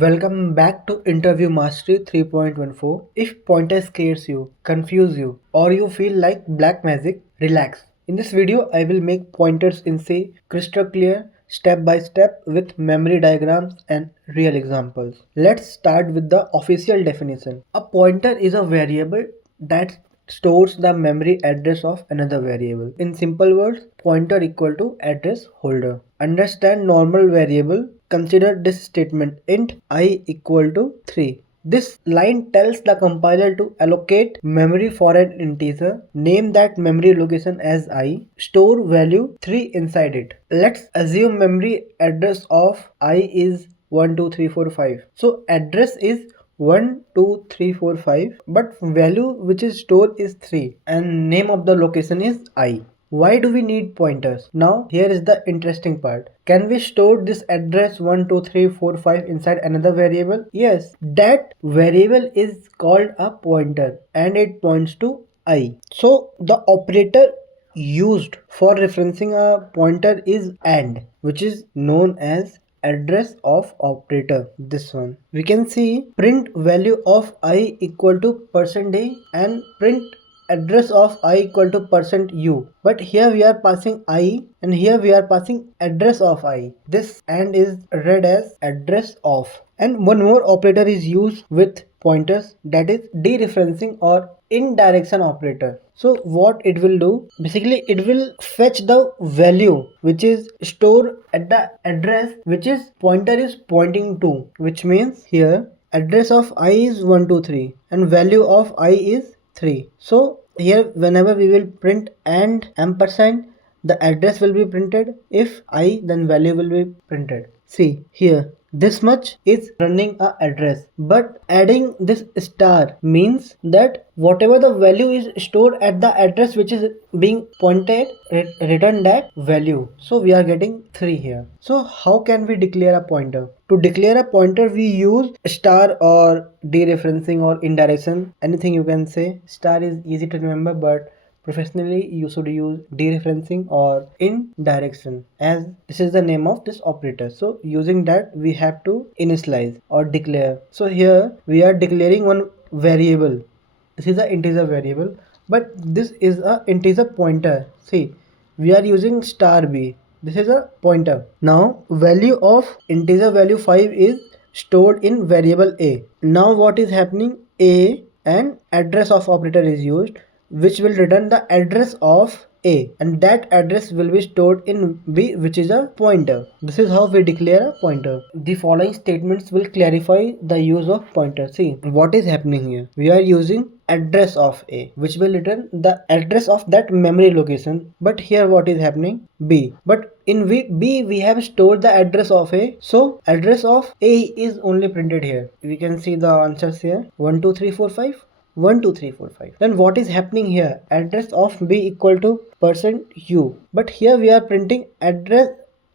Welcome back to Interview Mastery 3.14. If pointer scares you, confuse you, or you feel like black magic, relax. In this video, I will make pointers in C crystal clear, step by step with memory diagrams and real examples. Let's start with the official definition. A pointer is a variable that stores the memory address of another variable. In simple words, pointer equal to address holder. Understand normal variable. Consider this statement int I equal to 3. This line tells the compiler to allocate memory for an integer, name that memory location as I, store value 3 inside it. Let's assume memory address of I is 1 2 3 4 5. So address is 1 2 3 4 5, but value which is stored is 3 and name of the location is I. Why do we need pointers? Now here is the interesting part. Can we store this address 1 2 3 4 5 inside another variable? Yes, that variable is called a pointer and it points to I. So the operator used for referencing a pointer is AND, which is known as address of operator. This one we can see print value of I equal to %a and print address of I equal to %u, but here we are passing I and here we are passing address of I. This AND is read as address of. And one more operator is used with pointers, that is dereferencing or indirection operator. So what it will do, basically it will fetch the value which is stored at the address which is pointer is pointing to, which means here address of I is 1 2 3 and value of I is 3. So here whenever we will print and ampersand, the address will be printed. If I, then value will be printed. See here, this much is running a address, but adding this star means that whatever the value is stored at the address which is being pointed, return that value. So we are getting 3 here. So how can we declare a pointer? To declare a pointer we use star or dereferencing or indirection, anything you can say. Star is easy to remember, but professionally you should use dereferencing or indirection, as this is the name of this operator. So using that we have to initialize or declare. So here we are declaring one variable. This is an integer variable, but this is a integer pointer. See, we are using star b. This is a pointer. Now value of integer value 5 is stored in variable a. Now what is happening, a and address of operator is used, which will return the address of a, and that address will be stored in b, which is a pointer. This is how we declare a pointer. The following statements will clarify the use of pointer. See what is happening here. We are using address of a, which will return the address of that memory location, but here what is happening, b, but in b we have stored the address of a, so address of a is only printed here. We can see the answers here, 1 2 3 4 5 1 2 3 4 5. Then what is happening here, address of b equal to %u, but here we are printing address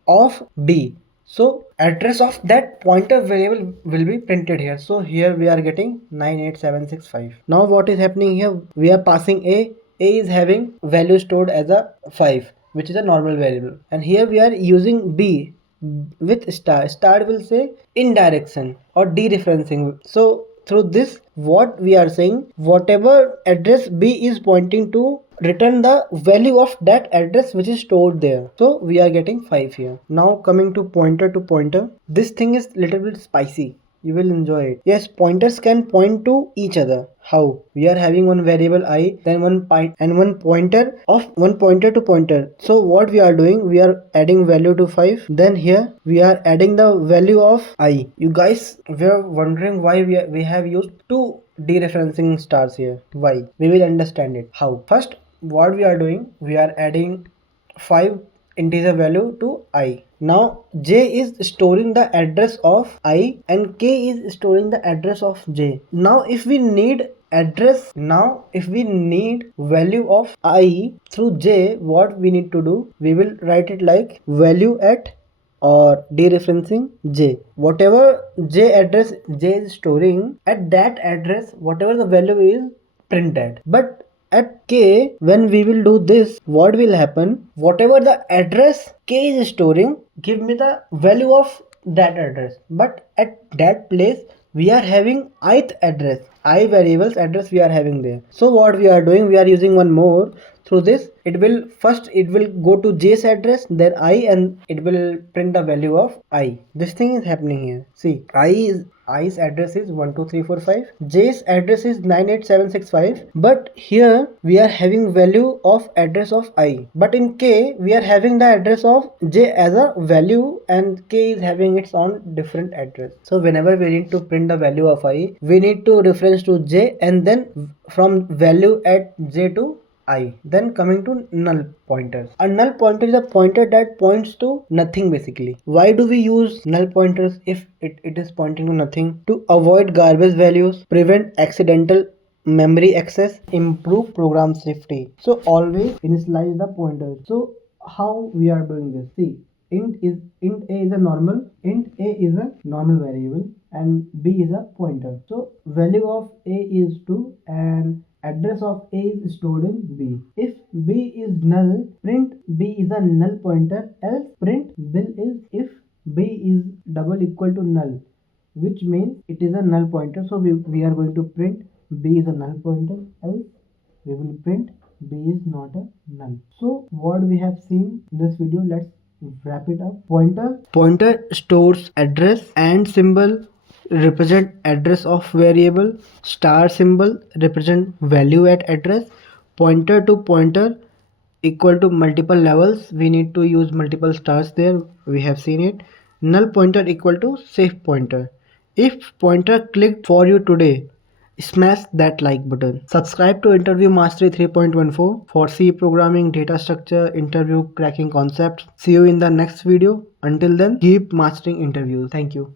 of b, so address of that pointer variable will be printed here. So here we are getting 98765. Now what is happening here, we are passing a is having value stored as a 5, which is a normal variable, and here we are using b with star will say indirection or dereferencing. So through this what we are saying, whatever address b is pointing to, return the value of that address which is stored there. So we are getting 5 here. Now coming to pointer, this thing is little bit spicy, you will enjoy it. Yes, pointers can point to each other. How? We are having one variable I, then one pointer to pointer. So what we are doing, we are adding value to 5, then here we are adding the value of I. You guys were wondering why we have used two dereferencing stars here. Why? We will understand it. How? First, what we are doing, we are adding 5 integer value to I. Now j is storing the address of I and k is storing the address of j. Now if we need value of I through j, what we need to do, we will write it like value at or dereferencing j. Whatever j address j is storing, at that address whatever the value is printed. But at k, when we will do this, what will happen, whatever the address k is storing, give me the value of that address, but at that place we are having ith address, I variables address we are having there. So what we are doing, we are using one more. Through this, it will first, it will go to j's address, then I, and it will print the value of I. This thing is happening here. See, i's address is 12345, j's address is 98765, but here we are having value of address of I, but in k we are having the address of j as a value, and k is having its own different address. So whenever we need to print the value of I, we need to reference to j, and then from value at j to I. Then coming to null pointers. A null pointer is a pointer that points to nothing basically. Why do we use null pointers if it is pointing to nothing? To avoid garbage values, prevent accidental memory access, improve program safety. So always initialize the pointer. So how we are doing this? See, int a is a normal, int a is a normal variable, and b is a pointer. So value of a is 2 and address of a is stored in b. If b is null, print b is a null pointer, else print bill is if b is double equal to null, which means it is a null pointer. So we are going to print b is a null pointer, else we will print b is not a null. So what we have seen in this video, let's wrap it up. Pointer stores address, and symbol represent address of variable, star symbol represent value at address, pointer to pointer equal to multiple levels, we need to use multiple stars there, we have seen it. Null pointer equal to safe pointer. If pointer clicked for you today, smash that like button. Subscribe to Interview Mastery 3.14 for C programming, data structure, interview cracking concepts. See you in the next video. Until then, keep mastering interviews. Thank you.